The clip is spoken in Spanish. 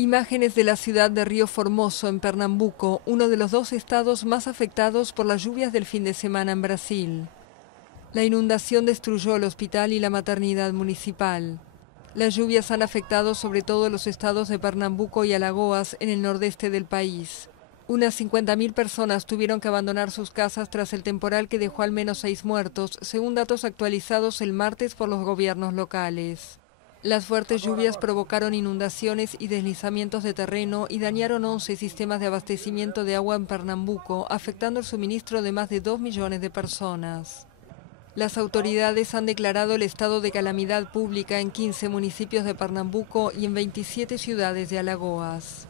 Imágenes de la ciudad de Río Formoso, en Pernambuco, uno de los dos estados más afectados por las lluvias del fin de semana en Brasil. La inundación destruyó el hospital y la maternidad municipal. Las lluvias han afectado sobre todo los estados de Pernambuco y Alagoas, en el nordeste del país. Unas 50.000 personas tuvieron que abandonar sus casas tras el temporal que dejó al menos 6 muertos, según datos actualizados el martes por los gobiernos locales. Las fuertes lluvias provocaron inundaciones y deslizamientos de terreno y dañaron 11 sistemas de abastecimiento de agua en Pernambuco, afectando el suministro de más de 2 millones de personas. Las autoridades han declarado el estado de calamidad pública en 15 municipios de Pernambuco y en 27 ciudades de Alagoas.